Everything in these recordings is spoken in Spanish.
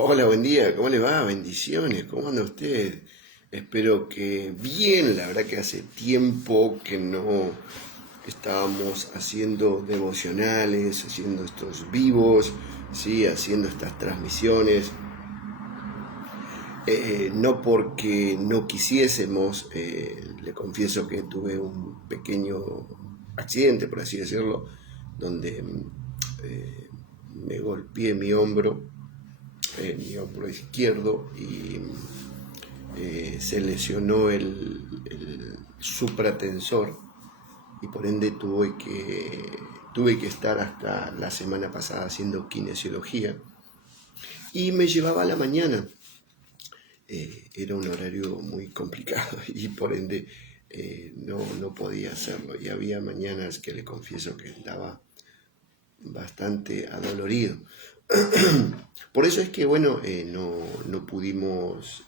Hola, buen día, ¿cómo le va? Bendiciones, ¿cómo anda usted? Espero que bien, la verdad que hace tiempo que no estábamos haciendo devocionales, haciendo estos vivos, ¿sí? Haciendo estas transmisiones. No porque no quisiésemos, le confieso que tuve un pequeño accidente, por así decirlo, donde eh, me golpeé mi hombro izquierdo y se lesionó el supratensor y por ende tuve que estar hasta la semana pasada haciendo kinesiología y me llevaba a la mañana. Era un horario muy complicado y por ende no podía hacerlo. Y había mañanas que le confieso que estaba bastante adolorido. Por eso es que, bueno, no pudimos,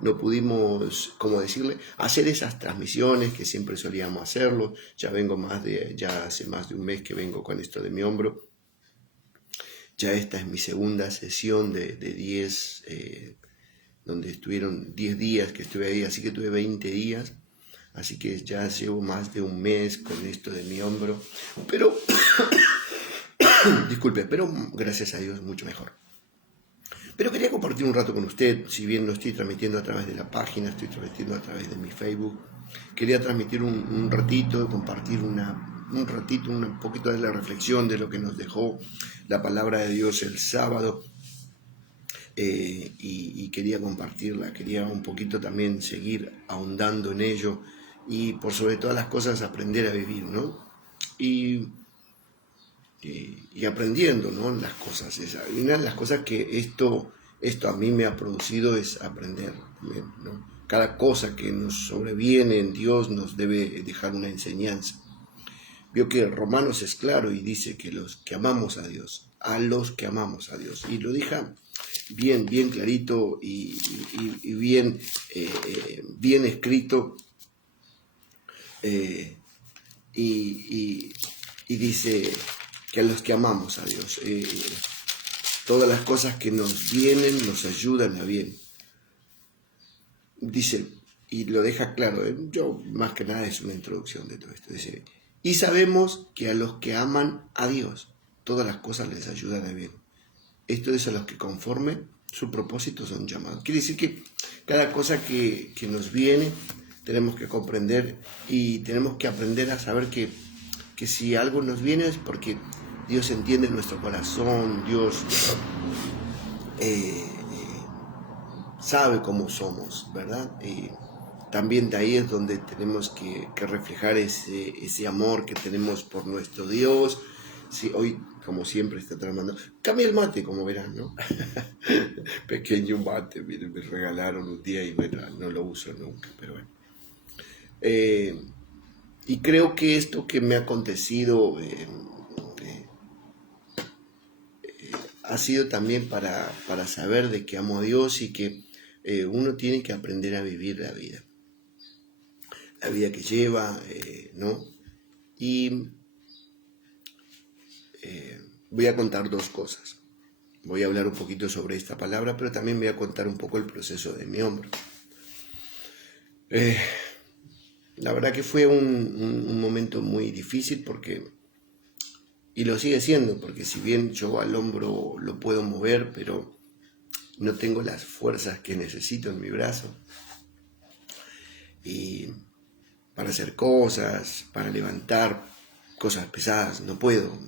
no pudimos, como decirle, hacer esas transmisiones que siempre solíamos hacerlo. Ya hace más de un mes que vengo con esto de mi hombro. Ya esta es mi segunda sesión de 10, donde estuvieron 10 días que estuve ahí, así que tuve 20 días. Así que ya llevo más de un mes con esto de mi hombro. Pero disculpe, pero gracias a Dios mucho mejor. Pero quería compartir un rato con usted, si bien no estoy transmitiendo a través de la página, estoy transmitiendo a través de mi Facebook. Quería transmitir un ratito, compartir un poquito de la reflexión de lo que nos dejó la palabra de Dios el sábado. Y quería compartirla, quería un poquito también seguir ahondando en ello y por sobre todas las cosas aprender a vivir, ¿no? Y aprendiendo, ¿no? Las cosas. Una de las cosas que esto a mí me ha producido es aprender, ¿no? Cada cosa que nos sobreviene en Dios nos debe dejar una enseñanza. Vio que Romanos es claro y dice que los que amamos a Dios, y lo deja bien clarito y bien escrito, y dice que a los que amamos a Dios, todas las cosas que nos vienen nos ayudan a bien. Dice, y lo deja claro, yo más que nada es una introducción de todo esto, dice, y sabemos que a los que aman a Dios, todas las cosas les ayudan a bien. Esto es a los que conforme su propósito son llamados. Quiere decir que cada cosa que nos viene tenemos que comprender y tenemos que aprender a saber que si algo nos viene es porque Dios entiende nuestro corazón, Dios sabe cómo somos, ¿verdad? También de ahí es donde tenemos que reflejar ese amor que tenemos por nuestro Dios. Sí, hoy, como siempre, está tramando. Cambia el mate, como verán, ¿no? Pequeño mate, miren, me regalaron un día y bueno, no lo uso nunca, pero bueno. Y creo que esto que me ha acontecido ha sido también para saber de que amo a Dios y que uno tiene que aprender a vivir la vida que lleva, ¿no? Y voy a contar dos cosas. Voy a hablar un poquito sobre esta palabra, pero también voy a contar un poco el proceso de mi hombro. La verdad que fue un momento muy difícil y lo sigue siendo, porque si bien yo al hombro lo puedo mover, pero no tengo las fuerzas que necesito en mi brazo. Y para hacer cosas, para levantar cosas pesadas, no puedo,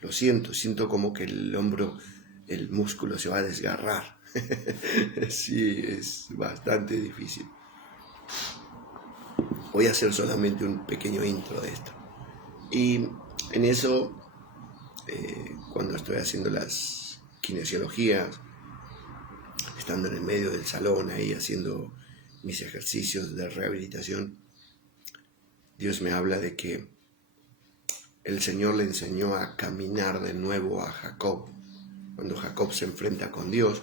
lo siento como que el hombro, el músculo se va a desgarrar. Sí, es bastante difícil. Voy a hacer solamente un pequeño intro de esto. Y en eso, cuando estoy haciendo las kinesiologías, estando en el medio del salón ahí haciendo mis ejercicios de rehabilitación, Dios me habla de que el Señor le enseñó a caminar de nuevo a Jacob. Cuando Jacob se enfrenta con Dios,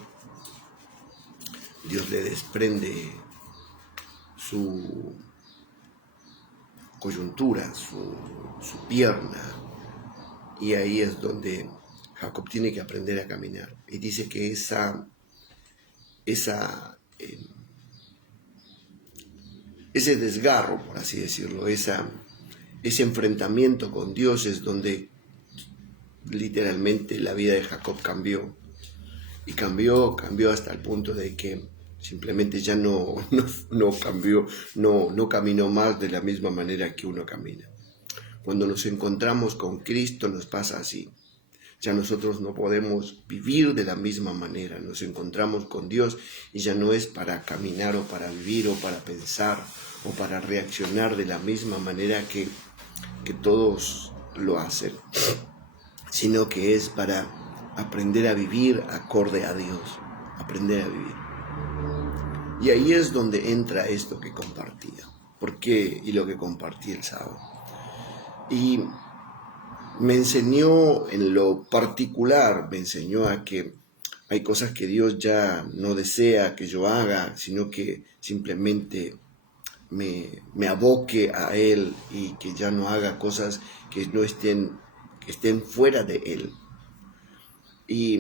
Dios le desprende su coyuntura, su pierna, y ahí es donde Jacob tiene que aprender a caminar. Y dice que ese desgarro, por así decirlo, ese enfrentamiento con Dios es donde literalmente la vida de Jacob cambió. Y cambió hasta el punto de que simplemente ya no cambió, no caminó más de la misma manera que uno camina. Cuando nos encontramos con Cristo nos pasa así. Ya nosotros no podemos vivir de la misma manera. Nos encontramos con Dios y ya no es para caminar o para vivir o para pensar o para reaccionar de la misma manera que todos lo hacen, sino que es para aprender a vivir acorde a Dios, aprender a vivir. Y ahí es donde entra esto que compartía. ¿Por qué? Y lo que compartí el sábado. Y me enseñó en lo particular, me enseñó a que hay cosas que Dios ya no desea que yo haga, sino que simplemente me aboque a Él y que ya no haga cosas que estén fuera de Él. Y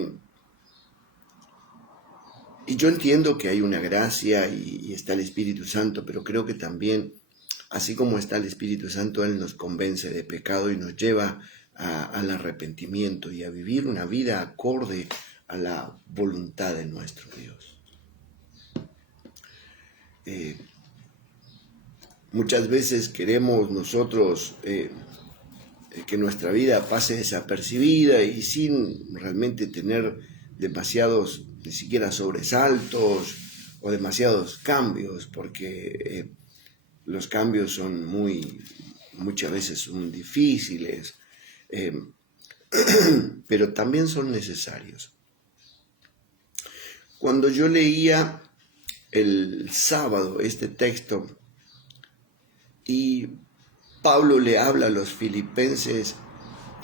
yo entiendo que hay una gracia y está el Espíritu Santo, pero creo que también, así como está el Espíritu Santo, Él nos convence de pecado y nos lleva al arrepentimiento y a vivir una vida acorde a la voluntad de nuestro Dios. Muchas veces queremos nosotros que nuestra vida pase desapercibida y sin realmente tener demasiados, ni siquiera sobresaltos o demasiados cambios, porque los cambios son muchas veces son difíciles, pero también son necesarios. Cuando yo leía el sábado este texto y Pablo le habla a los filipenses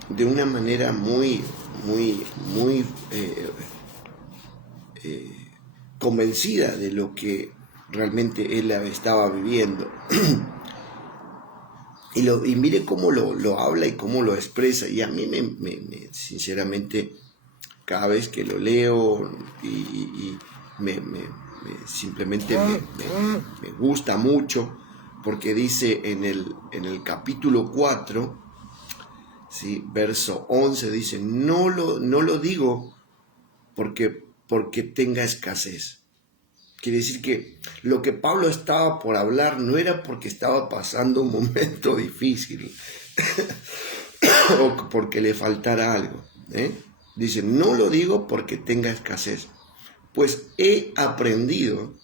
de una manera muy convencida de lo que realmente él estaba viviendo. Y mire cómo lo habla y cómo lo expresa. Y a mí sinceramente, cada vez que lo leo y simplemente me gusta mucho, porque dice en el capítulo 4, ¿sí? Verso 11, dice, no lo digo porque tenga escasez. Quiere decir que lo que Pablo estaba por hablar no era porque estaba pasando un momento difícil o porque le faltara algo. Dice, no lo digo porque tenga escasez, pues he aprendido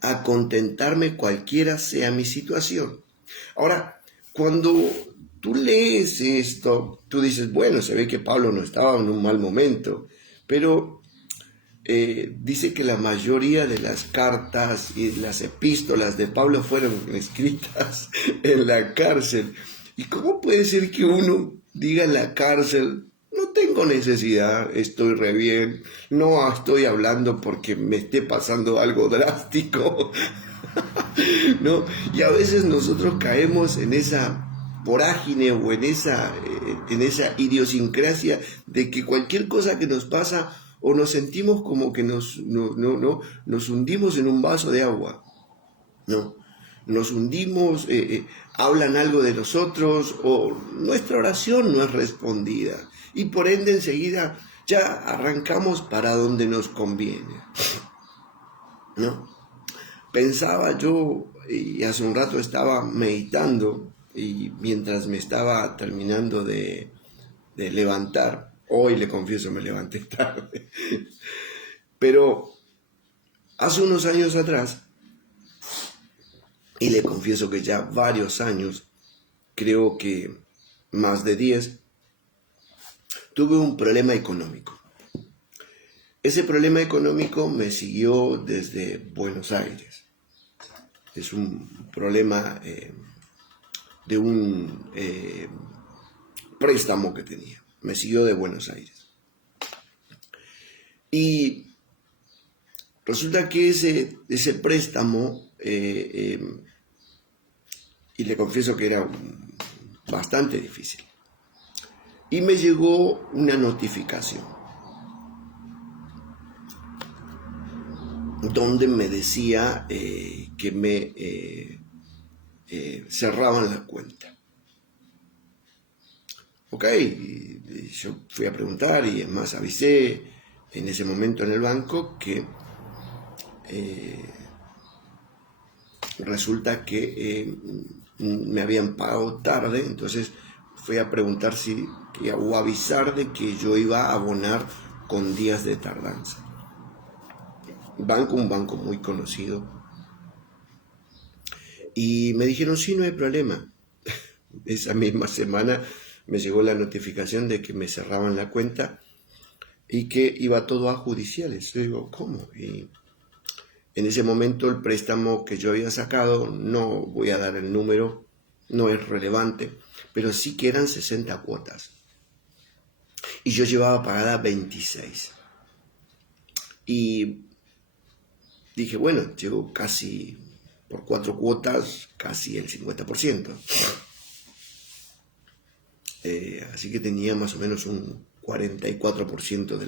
a contentarme cualquiera sea mi situación. Ahora, cuando tú lees esto, tú dices, bueno, se ve que Pablo no estaba en un mal momento, pero dice que la mayoría de las cartas y las epístolas de Pablo fueron escritas en la cárcel. ¿Y cómo puede ser que uno diga en la cárcel, no tengo necesidad, estoy re bien, no estoy hablando porque me esté pasando algo drástico? ¿No? Y a veces nosotros caemos en esa vorágine o en esa idiosincrasia de que cualquier cosa que nos pasa o nos sentimos como que nos hundimos en un vaso de agua, ¿no? Nos hundimos, hablan algo de nosotros o nuestra oración no es respondida y por ende enseguida ya arrancamos para donde nos conviene, ¿no? Pensaba yo, y hace un rato estaba meditando, y mientras me estaba terminando de levantar, hoy le confieso me levanté tarde, pero hace unos años atrás, y le confieso que ya varios años, creo que más de 10, tuve un problema económico. Ese problema económico me siguió desde Buenos Aires. Es un problema de un préstamo que tenía. Me siguió de Buenos Aires. Y resulta que ese préstamo, y le confieso que era bastante difícil. y me llegó una notificación donde me decía que me cerraban la cuenta. Ok, y yo fui a preguntar y es más avisé en ese momento en el banco que resulta que me habían pagado tarde, entonces fui a preguntar o avisar de que yo iba a abonar con días de tardanza. Un banco muy conocido. Y me dijeron, sí, no hay problema. Esa misma semana me llegó la notificación de que me cerraban la cuenta y que iba todo a judiciales. Yo digo, ¿cómo? Y en ese momento el préstamo que yo había sacado, no voy a dar el número, no es relevante, pero sí que eran 60 cuotas. Y yo llevaba pagada 26. Y dije, bueno, llego casi por 4 cuotas, casi el 50%. Así que tenía más o menos un 44%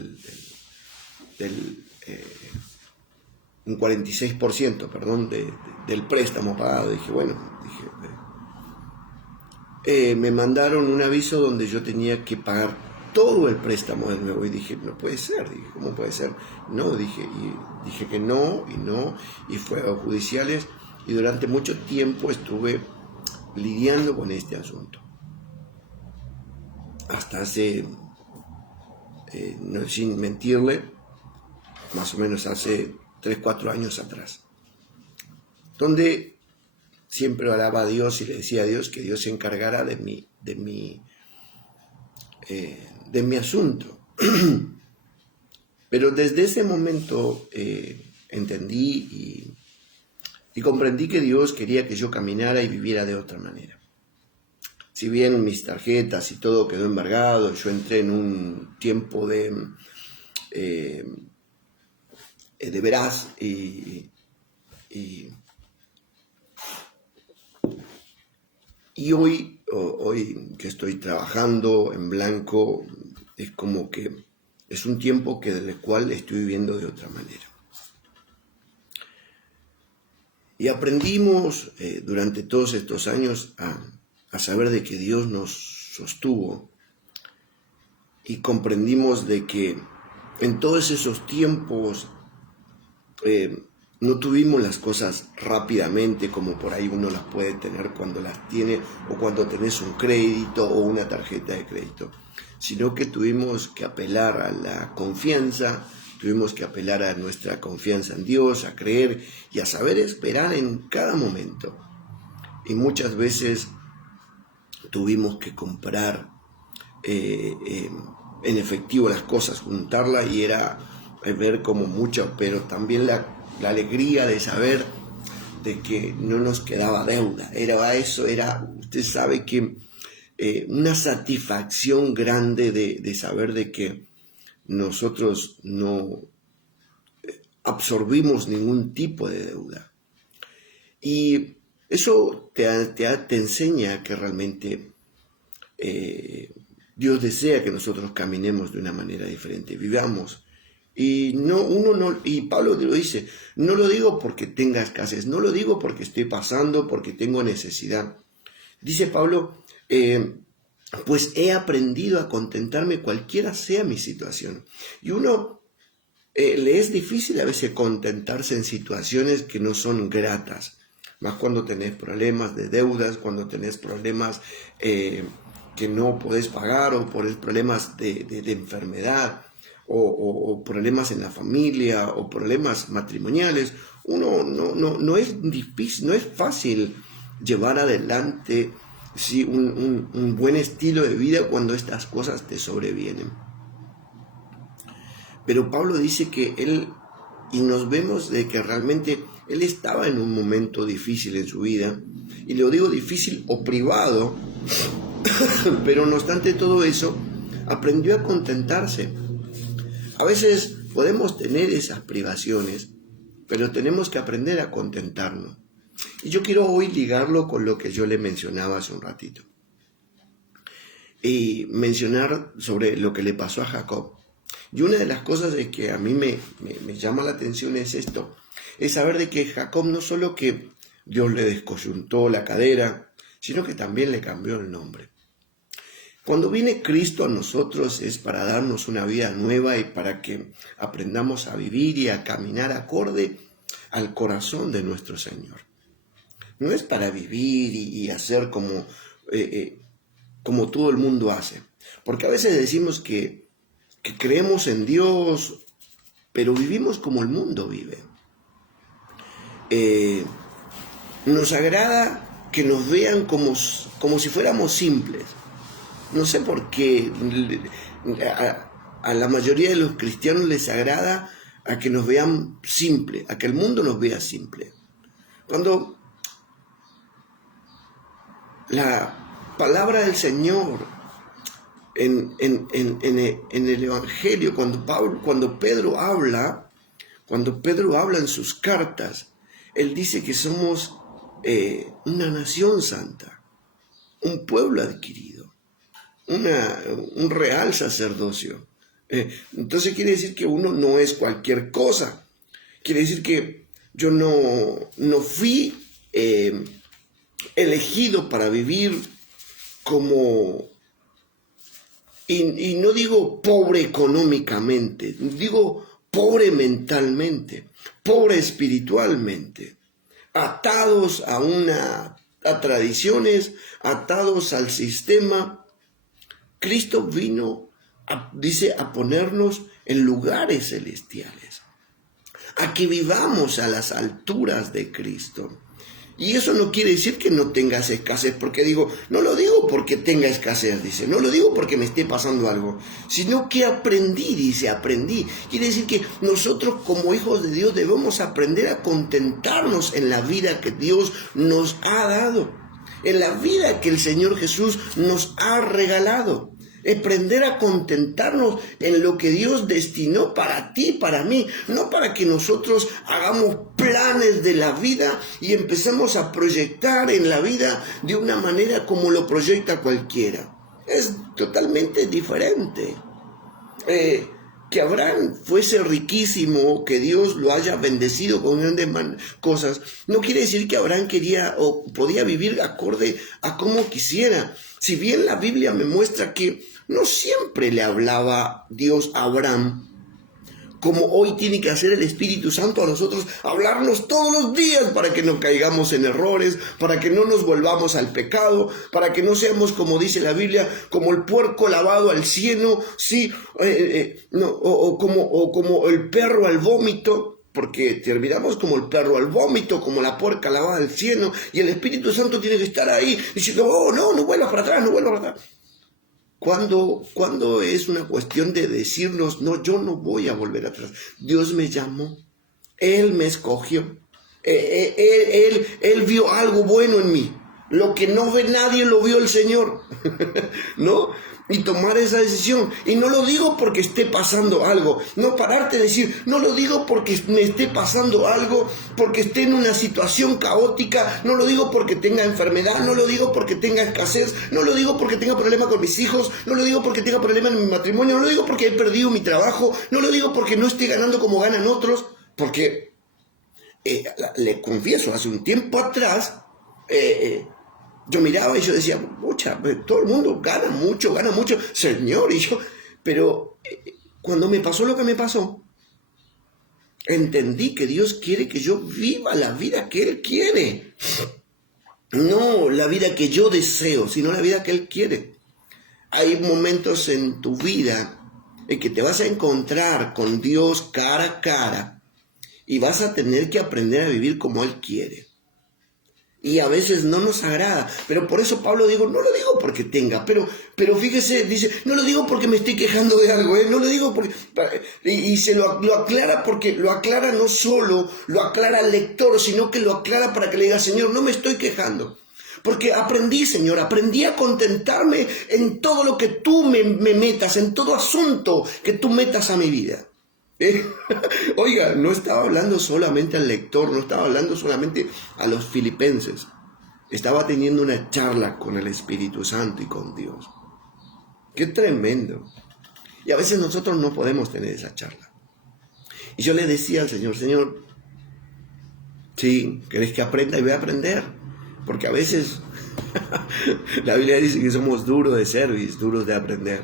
un 46%, perdón, del préstamo pagado. Dije, bueno, me mandaron un aviso donde yo tenía que pagar todo el préstamo de nuevo y dije, no puede ser. Dije, ¿cómo puede ser? No, dije que no, y fue a judiciales, y durante mucho tiempo estuve lidiando con este asunto. Hasta hace, no, sin mentirle, más o menos hace 3-4 años atrás, donde siempre oraba a Dios y le decía a Dios que Dios se encargara de mi asunto. Pero desde ese momento entendí y comprendí que Dios quería que yo caminara y viviera de otra manera. Si bien mis tarjetas y todo quedó embargado, yo entré en un tiempo de veraz y hoy que estoy trabajando en blanco, es como que es un tiempo del cual estoy viviendo de otra manera. Y aprendimos durante todos estos años a saber de que Dios nos sostuvo, y comprendimos de que en todos esos tiempos no tuvimos las cosas rápidamente como por ahí uno las puede tener cuando las tiene o cuando tenés un crédito o una tarjeta de crédito, sino que tuvimos que apelar a la confianza, tuvimos que apelar a nuestra confianza en Dios, a creer y a saber esperar en cada momento. Y muchas veces tuvimos que comprar en efectivo las cosas, juntarlas, y era ver como mucho, pero también la alegría de saber de que no nos quedaba deuda. Usted sabe que una satisfacción grande de saber de que nosotros no absorbimos ningún tipo de deuda. Y eso te enseña que realmente Dios desea que nosotros caminemos de una manera diferente, vivamos. Y y Pablo lo dice, no lo digo porque tenga escasez, no lo digo porque estoy pasando, porque tengo necesidad. Dice Pablo, pues he aprendido a contentarme cualquiera sea mi situación. Y le es difícil a veces contentarse en situaciones que no son gratas, más cuando tenés problemas de deudas, cuando tenés problemas que no podés pagar, o por problemas de enfermedad, o problemas en la familia, o problemas matrimoniales. No es difícil, no es fácil llevar adelante un buen estilo de vida cuando estas cosas te sobrevienen. Pero Pablo dice que y nos vemos de que realmente él estaba en un momento difícil en su vida, y lo digo difícil o privado, pero no obstante todo eso, aprendió a contentarse. A veces podemos tener esas privaciones, pero tenemos que aprender a contentarnos. Y yo quiero hoy ligarlo con lo que yo le mencionaba hace un ratito. y mencionar sobre lo que le pasó a Jacob. Y una de las cosas de que a mí me llama la atención es esto, es saber de que Jacob no solo que Dios le descoyuntó la cadera, sino que también le cambió el nombre. Cuando viene Cristo a nosotros es para darnos una vida nueva y para que aprendamos a vivir y a caminar acorde al corazón de nuestro Señor. No es para vivir y hacer como todo el mundo hace. Porque a veces decimos que creemos en Dios, pero vivimos como el mundo vive. Nos agrada que nos vean como si fuéramos simples. No sé por qué a la mayoría de los cristianos les agrada a que nos vean simple, a que el mundo nos vea simple. Cuando la palabra del Señor en el Evangelio, cuando Pedro habla en sus cartas, él dice que somos una nación santa, un pueblo adquirido, un real sacerdocio. Entonces quiere decir que uno no es cualquier cosa. Quiere decir que yo no fui elegido para vivir como, y no digo pobre económicamente, digo pobre mentalmente, pobre espiritualmente, atados a tradiciones, atados al sistema. Cristo vino, dice, a ponernos en lugares celestiales, a que vivamos a las alturas de Cristo. Y eso no quiere decir que no tengas escasez, porque no lo digo porque tenga escasez, dice, no lo digo porque me esté pasando algo, sino que aprendí. Quiere decir que nosotros como hijos de Dios debemos aprender a contentarnos en la vida que Dios nos ha dado, en la vida que el Señor Jesús nos ha regalado. Aprender a contentarnos en lo que Dios destinó para ti, para mí, no para que nosotros hagamos planes de la vida y empecemos a proyectar en la vida de una manera como lo proyecta cualquiera. Es totalmente diferente. Que Abraham fuese riquísimo, que Dios lo haya bendecido con grandes cosas, no quiere decir que Abraham quería o podía vivir acorde a como quisiera. Si bien la Biblia me muestra que no siempre le hablaba Dios a Abraham, como hoy tiene que hacer el Espíritu Santo a nosotros, hablarnos todos los días para que no caigamos en errores, para que no nos volvamos al pecado, para que no seamos, como dice la Biblia, como el puerco lavado al cieno, ¿sí? Como el perro al vómito. Porque terminamos como el perro al vómito, como la puerca lavada al cieno, y el Espíritu Santo tiene que estar ahí diciendo, no vuelvas para atrás, no vuelvas para atrás. Cuando es una cuestión de decirnos, no, yo no voy a volver atrás. Dios me llamó, Él me escogió, Él vio algo bueno en mí. Lo que no ve nadie lo vio el Señor, ¿no? Y tomar esa decisión. Y no lo digo porque esté pasando algo. No pararte de decir, no lo digo porque me esté pasando algo, porque esté en una situación caótica. No lo digo porque tenga enfermedad. No lo digo porque tenga escasez. No lo digo porque tenga problema con mis hijos. No lo digo porque tenga problema en mi matrimonio. No lo digo porque he perdido mi trabajo. No lo digo porque no esté ganando como ganan otros. Porque, le confieso, hace un tiempo atrás, yo miraba y yo decía, pucha, todo el mundo gana mucho, Señor, y yo, pero cuando me pasó lo que me pasó, entendí que Dios quiere que yo viva la vida que Él quiere. No la vida que yo deseo, sino la vida que Él quiere. Hay momentos en tu vida en que te vas a encontrar con Dios cara a cara y vas a tener que aprender a vivir como Él quiere. Y a veces no nos agrada, pero por eso Pablo no lo digo porque tenga, pero fíjese, dice, no lo digo porque me estoy quejando de algo, no lo digo porque, y se lo aclara porque lo aclara no solo, lo aclara al lector, sino que lo aclara para que le diga, Señor, no me estoy quejando, porque aprendí, Señor, aprendí a contentarme en todo lo que tú me metas, en todo asunto que tú metas a mi vida. Oiga, no estaba hablando solamente al lector, no estaba hablando solamente a los filipenses. Estaba teniendo una charla con el Espíritu Santo y con Dios. Qué tremendo. Y a veces nosotros no podemos tener esa charla. Y yo le decía al Señor, Señor, sí, ¿querés que aprenda? Y voy a aprender. Porque a veces la Biblia dice que somos duros de service, duros de aprender.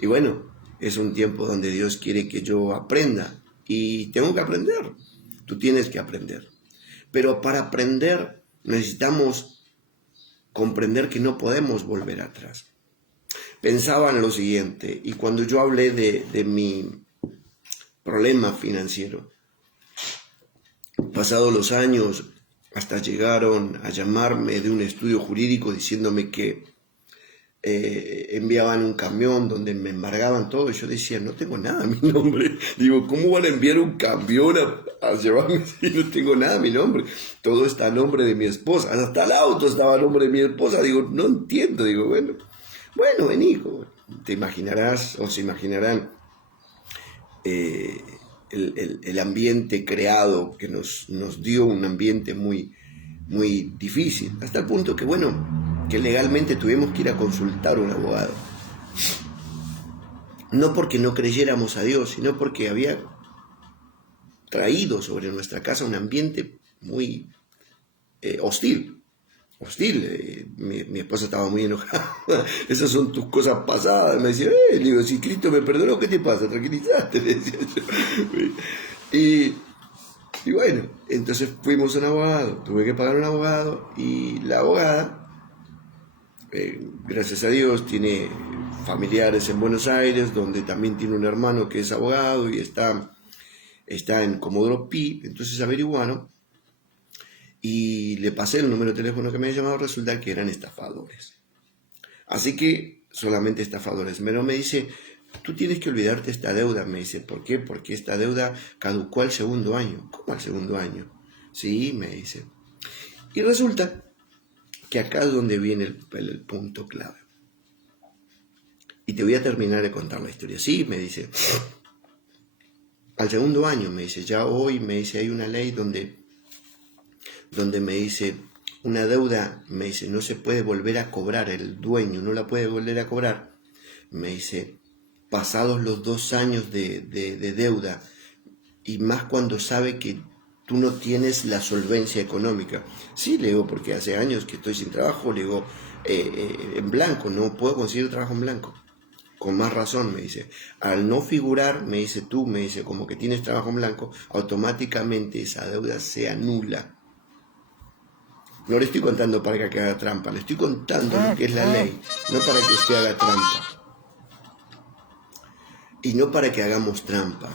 Y bueno, es un tiempo donde Dios quiere que yo aprenda. Y tengo que aprender. Tú tienes que aprender. Pero para aprender necesitamos comprender que no podemos volver atrás. Pensaba en lo siguiente, y cuando yo hablé de mi problema financiero, pasados los años, hasta llegaron a llamarme de un estudio jurídico diciéndome que enviaban un camión donde me embargaban todo, y yo decía, no tengo nada a mi nombre. Digo, ¿cómo van a enviar un camión a llevarme si no tengo nada a mi nombre? Todo está a nombre de mi esposa, hasta el auto estaba a nombre de mi esposa. Digo, no entiendo. Digo, bueno, vení, hijo. Te imaginarás, o se imaginarán, el ambiente creado que nos dio un ambiente muy, muy difícil, hasta el punto que, bueno, que legalmente tuvimos que ir a consultar a un abogado. No porque no creyéramos a Dios, sino porque había traído sobre nuestra casa un ambiente muy hostil. Mi esposa estaba muy enojada. Esas son tus cosas pasadas. Me decía, le digo, si Cristo me perdonó, ¿qué te pasa? Tranquilízate, le decía yo. Y bueno, entonces fuimos a un abogado, tuve que pagar un abogado, y la abogada, gracias a Dios, tiene familiares en Buenos Aires, donde también tiene un hermano que es abogado y está en Comodoro Pi. Entonces averiguaron y le pasé el número de teléfono que me había llamado. Resulta que eran estafadores. Así que solamente estafadores. Pero me dice, tú tienes que olvidarte esta deuda. Me dice, ¿por qué? Porque esta deuda caducó al segundo año. ¿Cómo al segundo año? Sí, me dice. Y resulta que acá es donde viene el punto clave. Y te voy a terminar de contar la historia. Sí, me dice. Al segundo año, me dice, ya hoy, me dice, hay una ley donde me dice, una deuda, me dice, no se puede volver a cobrar, el dueño no la puede volver a cobrar. Me dice, pasados los 2 años de deuda, y más cuando sabe que tú no tienes la solvencia económica. Sí, le digo, porque hace años que estoy sin trabajo, le digo, en blanco, no puedo conseguir trabajo en blanco. Con más razón, me dice, al no figurar, me dice tú, me dice, como que tienes trabajo en blanco, automáticamente esa deuda se anula. No le estoy contando para que haga trampa, le estoy contando lo que es la ley, no para que usted haga trampa. Y no para que hagamos trampa.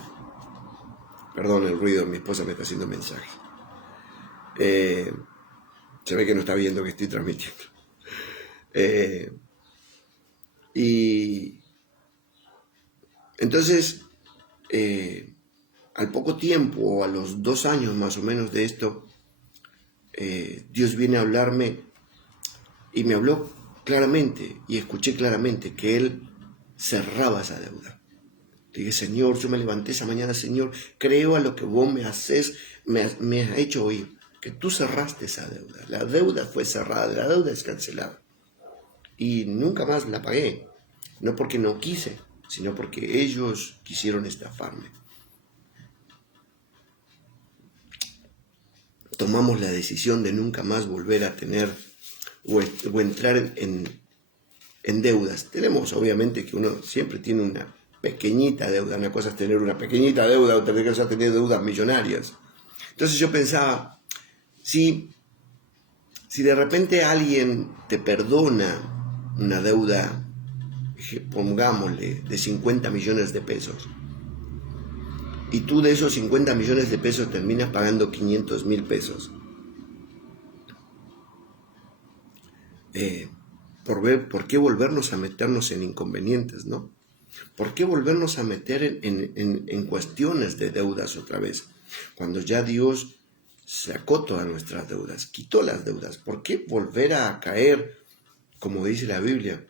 Perdón el ruido, mi esposa me está haciendo mensaje. Se ve que no está viendo que estoy transmitiendo. Y entonces, al poco tiempo, o a los 2 años más o menos de esto, Dios viene a hablarme, y me habló claramente, y escuché claramente que Él cerraba esa deuda. Dije, Señor, yo me levanté esa mañana, Señor, creo a lo que vos me haces, me has hecho oír, que tú cerraste esa deuda. La deuda fue cerrada, la deuda es cancelada. Y nunca más la pagué, no porque no quise, sino porque ellos quisieron estafarme. Tomamos la decisión de nunca más volver a tener o entrar en deudas. Tenemos, obviamente, que uno siempre tiene una pequeñita deuda. Una cosa es tener una pequeñita deuda, otra cosa es tener deudas millonarias. Entonces yo pensaba, si de repente alguien te perdona una deuda, pongámosle, de 50 millones de pesos, y tú de esos 50 millones de pesos terminas pagando 500.000 pesos, ¿por qué volvernos a meternos en inconvenientes, no? ¿Por qué volvernos a meter en cuestiones de deudas otra vez? Cuando ya Dios sacó todas nuestras deudas, quitó las deudas. ¿Por qué volver a caer, como dice la Biblia,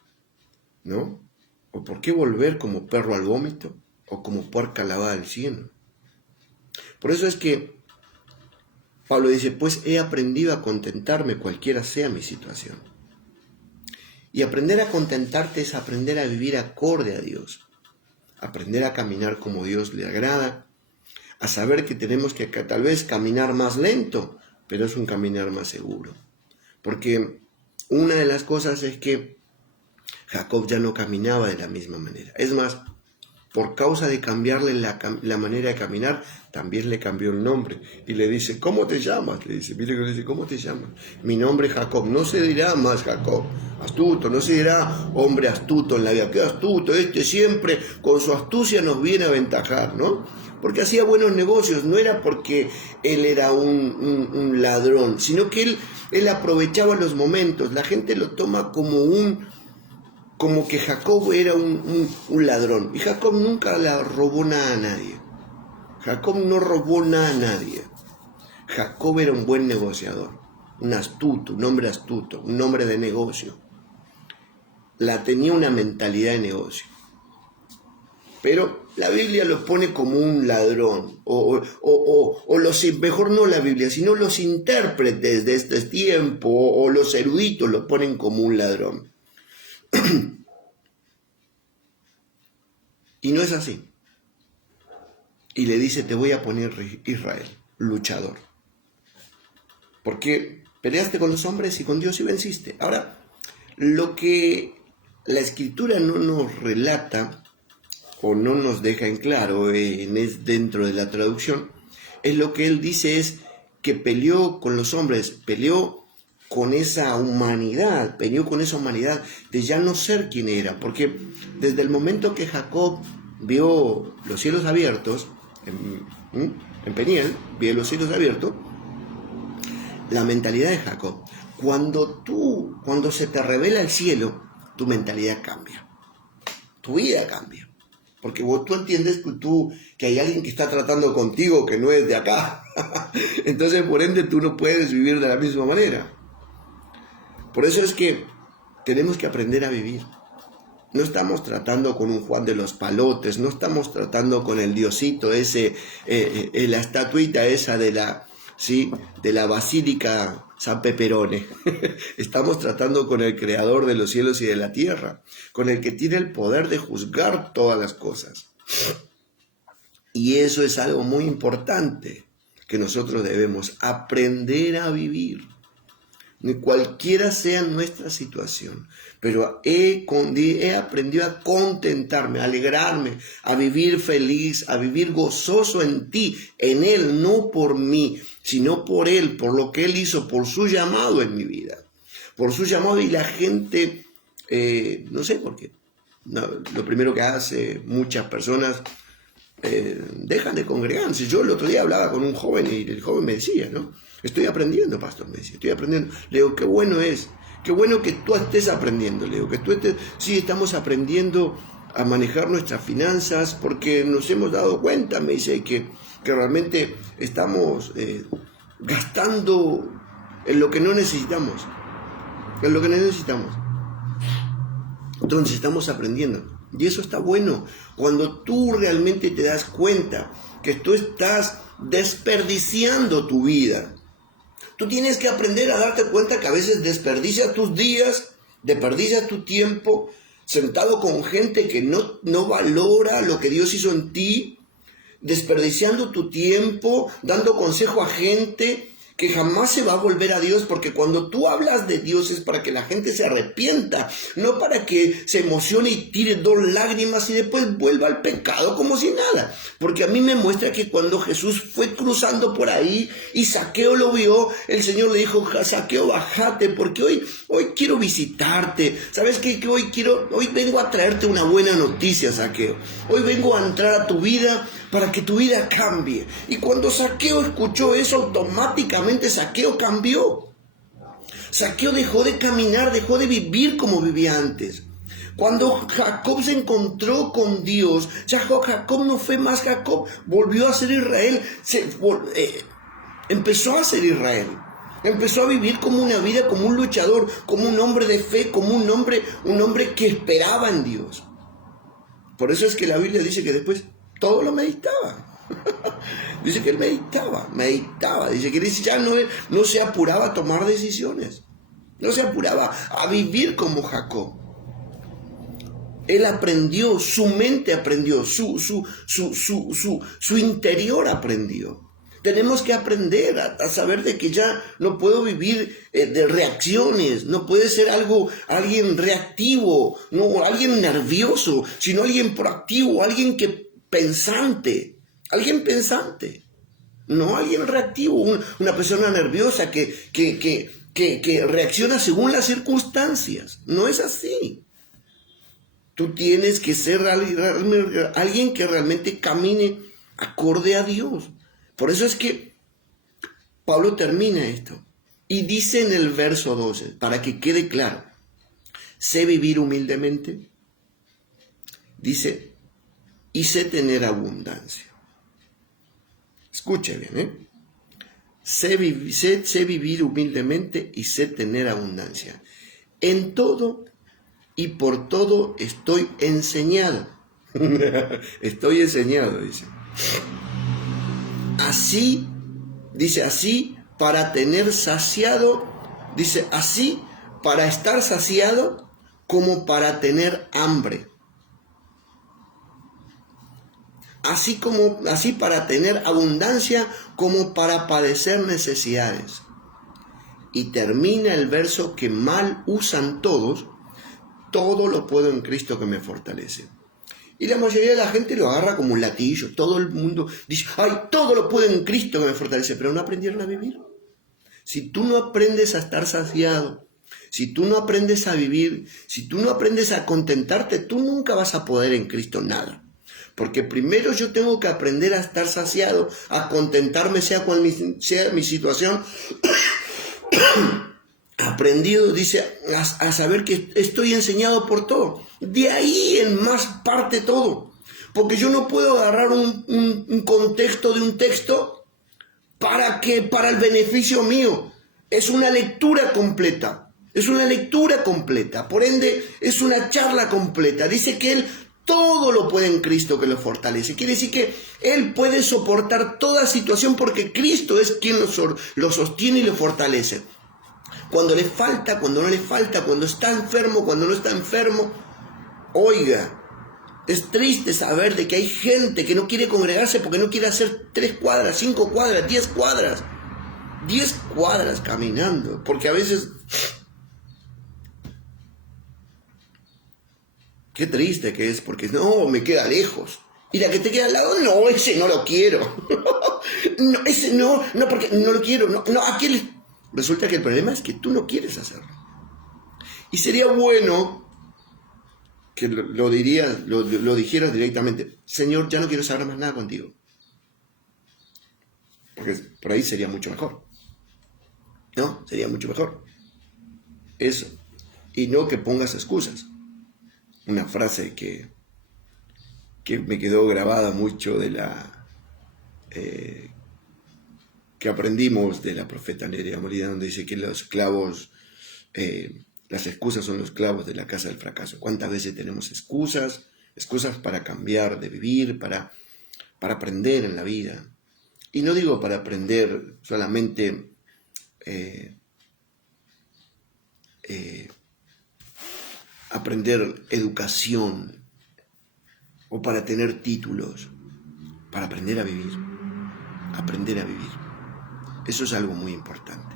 ¿no? ¿O por qué volver como perro al vómito? ¿O como puerca lavada al cielo? Por eso es que Pablo dice, pues he aprendido a contentarme cualquiera sea mi situación. Y aprender a contentarte es aprender a vivir acorde a Dios. Aprender a caminar como Dios le agrada. A saber que tenemos que tal vez caminar más lento, pero es un caminar más seguro. Porque una de las cosas es que Jacob ya no caminaba de la misma manera. Es más, por causa de cambiarle la manera de caminar, también le cambió el nombre. Y le dice, ¿cómo te llamas? Le dice, mire que le dice, ¿cómo te llamas? Mi nombre es Jacob. No se dirá más Jacob, astuto. No se dirá hombre astuto en la vida. ¿Qué astuto? Este siempre con su astucia nos viene a aventajar, ¿no? Porque hacía buenos negocios. No era porque él era un ladrón, sino que él aprovechaba los momentos. La gente lo toma como que Jacob era un ladrón. Y Jacob nunca le robó nada a nadie. Jacob no robó nada a nadie. Jacob era un buen negociador, un astuto, un hombre astuto, un hombre de negocio. Tenía una mentalidad de negocio. Pero la Biblia lo pone como un ladrón, mejor no la Biblia, sino los intérpretes de este tiempo o los eruditos lo ponen como un ladrón. Y no es así. Y le dice, te voy a poner Israel, luchador. Porque peleaste con los hombres y con Dios y venciste. Ahora, lo que la Escritura no nos relata o no nos deja en claro dentro de la traducción, es lo que él dice es que peleó con los hombres, peleó con esa humanidad de ya no ser quien era, porque desde el momento que Jacob vio los cielos abiertos, en Peniel, vio los cielos abiertos, la mentalidad de Jacob, cuando se te revela el cielo, tu mentalidad cambia, tu vida cambia, porque tú entiendes que hay alguien que está tratando contigo que no es de acá, entonces por ende tú no puedes vivir de la misma manera. Por eso es que tenemos que aprender a vivir. No estamos tratando con un Juan de los Palotes, no estamos tratando con el diosito ese, la estatuita esa de la Basílica San Peperone. Estamos tratando con el Creador de los cielos y de la tierra, con el que tiene el poder de juzgar todas las cosas. Y eso es algo muy importante que nosotros debemos aprender a vivir. Cualquiera sea nuestra situación, pero he aprendido a contentarme, a alegrarme, a vivir feliz, a vivir gozoso en ti, en Él, no por mí, sino por Él, por lo que Él hizo, por su llamado en mi vida, por su llamado. Y la gente, no sé por qué, lo primero que hace muchas personas, dejan de congregarse. Yo el otro día hablaba con un joven y el joven me decía, ¿no? Estoy aprendiendo, pastor, me decía, estoy aprendiendo. Le digo, qué bueno que tú estés aprendiendo. Le digo, sí, estamos aprendiendo a manejar nuestras finanzas porque nos hemos dado cuenta, me dice, que realmente estamos gastando en lo que no necesitamos. Entonces estamos aprendiendo. Y eso está bueno. Cuando tú realmente te das cuenta que tú estás desperdiciando tu vida. Tú tienes que aprender a darte cuenta que a veces desperdicias tus días, desperdicias tu tiempo, sentado con gente que no valora lo que Dios hizo en ti, desperdiciando tu tiempo, dando consejo a gente que jamás se va a volver a Dios, porque cuando tú hablas de Dios es para que la gente se arrepienta, no para que se emocione y tire 2 lágrimas y después vuelva al pecado como si nada. Porque a mí me muestra que cuando Jesús fue cruzando por ahí y Zaqueo lo vio, el Señor le dijo, Zaqueo, bájate, porque hoy quiero visitarte. ¿Sabes qué? Que hoy vengo a traerte una buena noticia, Zaqueo. Hoy vengo a entrar a tu vida para que tu vida cambie. Y cuando Zaqueo escuchó eso, automáticamente Zaqueo cambió. Zaqueo dejó de caminar, dejó de vivir como vivía antes. Cuando Jacob se encontró con Dios, Jacob no fue más Jacob, volvió a ser Israel, empezó a ser Israel. Empezó a vivir como una vida, como un luchador, como un hombre de fe, como un hombre que esperaba en Dios. Por eso es que la Biblia dice que después todo lo meditaba. Dice que él meditaba. Dice que ya no se apuraba a tomar decisiones. no se apuraba a vivir como Jacob. Él aprendió, su mente aprendió, su interior aprendió. Tenemos que aprender a saber de que ya no puedo vivir de reacciones, no puede ser alguien reactivo, no alguien nervioso, sino alguien proactivo, alguien pensante, no alguien reactivo, una persona nerviosa que reacciona según las circunstancias. No es así. Tú tienes que ser alguien que realmente camine acorde a Dios. Por eso es que Pablo termina esto y dice en el verso 12, para que quede claro, sé vivir humildemente, dice, y sé tener abundancia. Escuche bien, ¿eh? Sé vivir humildemente y sé tener abundancia. En todo y por todo estoy enseñado. Estoy enseñado, dice. Así, dice así, para tener saciado, dice así, para estar saciado como para tener hambre. Así para tener abundancia como para padecer necesidades. Y termina el verso que mal usan todos, todo lo puedo en Cristo que me fortalece. Y la mayoría de la gente lo agarra como un latillo. Todo el mundo dice, ay, todo lo puedo en Cristo que me fortalece, pero no aprendieron a vivir. Si tú no aprendes a estar saciado, si tú no aprendes a vivir, si tú no aprendes a contentarte, tú nunca vas a poder en Cristo nada. Porque primero yo tengo que aprender a estar saciado, a contentarme sea cual sea mi situación. Aprendido, dice, a saber que estoy enseñado por todo. De ahí en más parte todo. Porque yo no puedo agarrar un contexto de un texto para el beneficio mío. Es una lectura completa. Es una lectura completa. Por ende, es una charla completa. Dice que Él todo lo puede en Cristo que lo fortalece. Quiere decir que Él puede soportar toda situación porque Cristo es quien lo sostiene y lo fortalece. Cuando le falta, cuando no le falta, cuando está enfermo, cuando no está enfermo. Oiga, es triste saber de que hay gente que no quiere congregarse porque no quiere hacer 3 cuadras, 5 cuadras, 10 cuadras. 10 cuadras caminando, porque a veces... Qué triste que es, porque no, me queda lejos. Y la que te queda al lado, no, ese no lo quiero. No, ese no, porque no lo quiero. No, aquel... Resulta que el problema es que tú no quieres hacerlo. Y sería bueno que lo dijeras directamente. Señor, ya no quiero saber más nada contigo. Porque por ahí sería mucho mejor. ¿No? Sería mucho mejor. Eso. Y no que pongas excusas. Una frase que me quedó grabada mucho de que aprendimos de la profeta Nerea Molina, donde dice que los clavos, las excusas son los clavos de la casa del fracaso. ¿Cuántas veces tenemos excusas para cambiar de vivir, para aprender en la vida? Y no digo para aprender solamente aprender educación o para tener títulos, para aprender a vivir. Aprender a vivir. Eso es algo muy importante.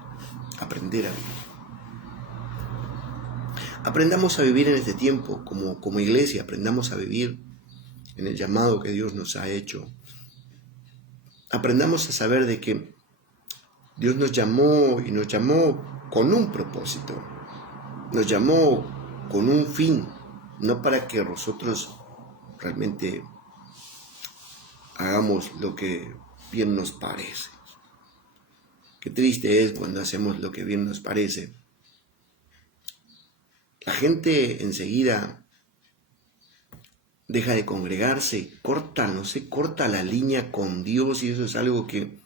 Aprender a vivir. Aprendamos a vivir en este tiempo como iglesia, aprendamos a vivir en el llamado que Dios nos ha hecho. Aprendamos a saber de que Dios nos llamó y nos llamó con un propósito. Nos llamó con un fin, no para que nosotros realmente hagamos lo que bien nos parece. Qué triste es cuando hacemos lo que bien nos parece. La gente enseguida deja de congregarse, corta la línea con Dios, y eso es algo que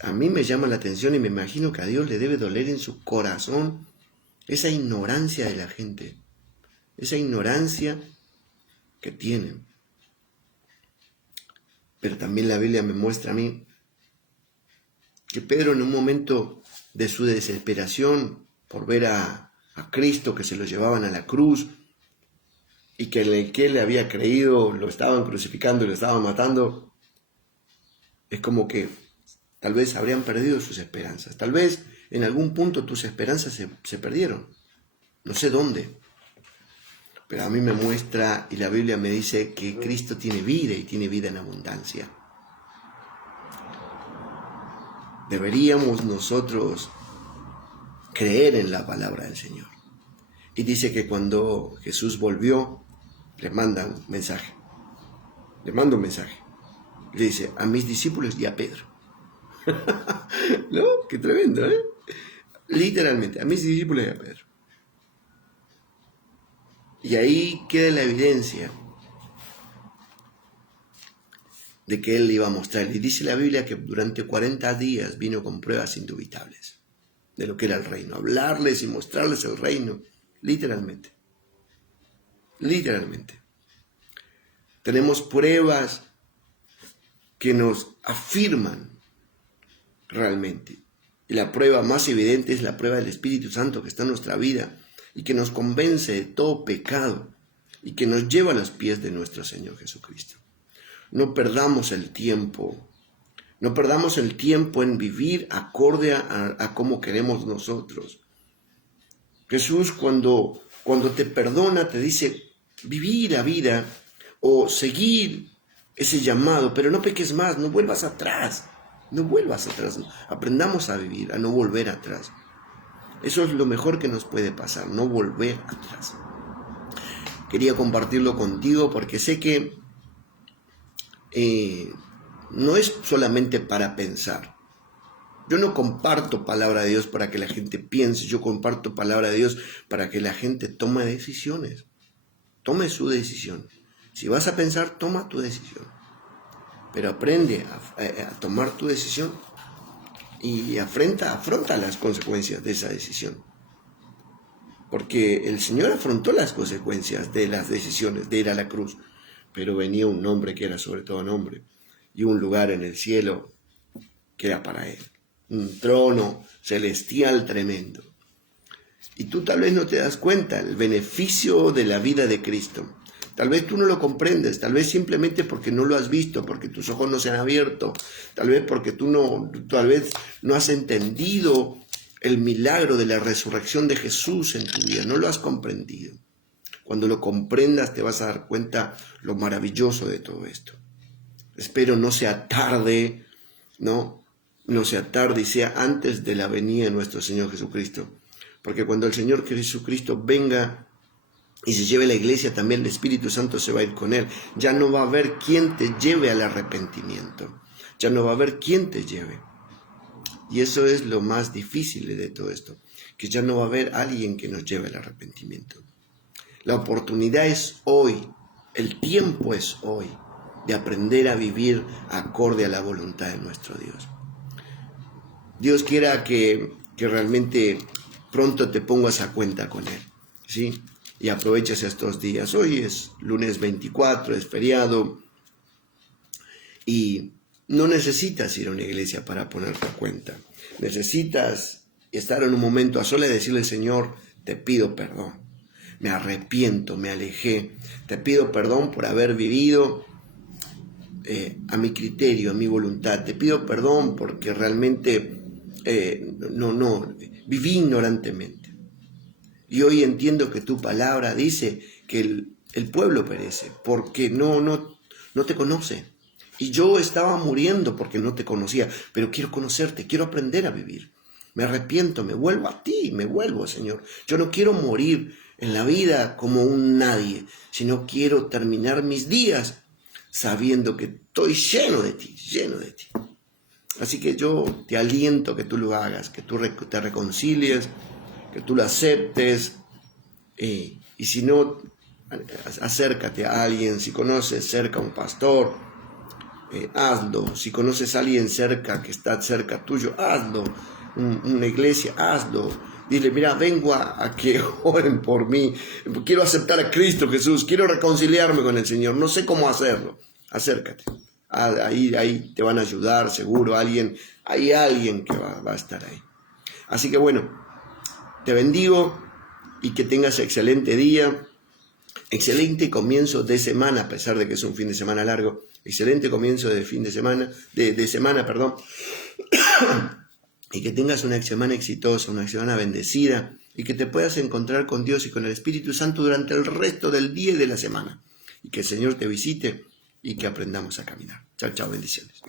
a mí me llama la atención y me imagino que a Dios le debe doler en su corazón esa ignorancia de la gente, esa ignorancia que tienen. Pero también la Biblia me muestra a mí que Pedro, en un momento de su desesperación, por ver a Cristo que se lo llevaban a la cruz y que en el que él había creído lo estaban crucificando y lo estaban matando, es como que tal vez habrían perdido sus esperanzas. Tal vez en algún punto tus esperanzas se perdieron. No sé dónde. Pero a mí me muestra y la Biblia me dice que Cristo tiene vida y tiene vida en abundancia. Deberíamos nosotros creer en la palabra del Señor. Y dice que cuando Jesús volvió, le manda un mensaje. Le manda un mensaje. Le dice a mis discípulos y a Pedro. ¿No? Qué tremendo, ¿eh? Literalmente, a mis discípulos y a Pedro. Y ahí queda la evidencia de que él iba a mostrar. Y dice la Biblia que durante 40 días vino con pruebas indubitables de lo que era el reino. Hablarles y mostrarles el reino, literalmente. Literalmente. Tenemos pruebas que nos afirman realmente. Y la prueba más evidente es la prueba del Espíritu Santo que está en nuestra vida y que nos convence de todo pecado y que nos lleva a los pies de nuestro Señor Jesucristo. No perdamos el tiempo. No perdamos el tiempo en vivir acorde a cómo queremos nosotros. Jesús cuando te perdona te dice vivir la vida o seguir ese llamado, pero no peques más, no vuelvas atrás. No vuelvas atrás. Aprendamos a vivir, a no volver atrás. Eso es lo mejor que nos puede pasar, no volver atrás. Quería compartirlo contigo porque sé que no es solamente para pensar. Yo no comparto palabra de Dios para que la gente piense, yo comparto palabra de Dios para que la gente tome decisiones. Tome su decisión. Si vas a pensar, toma tu decisión. Pero aprende a tomar tu decisión y afronta las consecuencias de esa decisión. Porque el Señor afrontó las consecuencias de las decisiones de ir a la cruz. Pero venía un nombre que era sobre todo nombre y un lugar en el cielo que era para Él. Un trono celestial tremendo. Y tú tal vez no te das cuenta el beneficio de la vida de Cristo. Tal vez tú no lo comprendes, tal vez simplemente porque no lo has visto, porque tus ojos no se han abierto, tal vez porque tú no has entendido el milagro de la resurrección de Jesús en tu vida, no lo has comprendido. Cuando lo comprendas te vas a dar cuenta lo maravilloso de todo esto. Espero no sea tarde, no sea tarde y sea antes de la venida de nuestro Señor Jesucristo. Porque cuando el Señor Jesucristo venga y se lleve la iglesia, también el Espíritu Santo se va a ir con Él. Ya no va a haber quien te lleve al arrepentimiento. Ya no va a haber quien te lleve. Y eso es lo más difícil de todo esto, que ya no va a haber alguien que nos lleve al arrepentimiento. La oportunidad es hoy, el tiempo es hoy, de aprender a vivir acorde a la voluntad de nuestro Dios. Dios quiera que realmente pronto te pongas a cuenta con Él, ¿sí? Y aproveches estos días. Hoy es lunes 24, es feriado, y no necesitas ir a una iglesia para ponerte a cuenta. Necesitas estar en un momento a solas y decirle: Señor, te pido perdón. Me arrepiento, me alejé. Te pido perdón por haber vivido a mi criterio, a mi voluntad. Te pido perdón porque realmente viví ignorantemente. Y hoy entiendo que tu palabra dice que el pueblo perece porque no te conoce. Y yo estaba muriendo porque no te conocía, pero quiero conocerte, quiero aprender a vivir. Me arrepiento, me vuelvo a ti, me vuelvo, Señor. Yo no quiero morir en la vida como un nadie, sino quiero terminar mis días sabiendo que estoy lleno de ti, lleno de ti. Así que yo te aliento que tú lo hagas, que tú te reconcilies, que tú lo aceptes, y si no, acércate a alguien. Si conoces cerca a un pastor, hazlo. Si conoces a alguien cerca que está cerca tuyo, hazlo. Una iglesia, hazlo. Dile: mira, vengo a que oren por mí, quiero aceptar a Cristo Jesús, quiero reconciliarme con el Señor, no sé cómo hacerlo. Acércate, ahí te van a ayudar seguro, hay alguien que va a estar ahí. Así que bueno, Te bendigo y que tengas excelente día, excelente comienzo de semana, a pesar de que es un fin de semana largo, excelente comienzo de fin de semana, perdón, y que tengas una semana exitosa, una semana bendecida, y que te puedas encontrar con Dios y con el Espíritu Santo durante el resto del día y de la semana, y que el Señor te visite y que aprendamos a caminar. Chao, chao, bendiciones.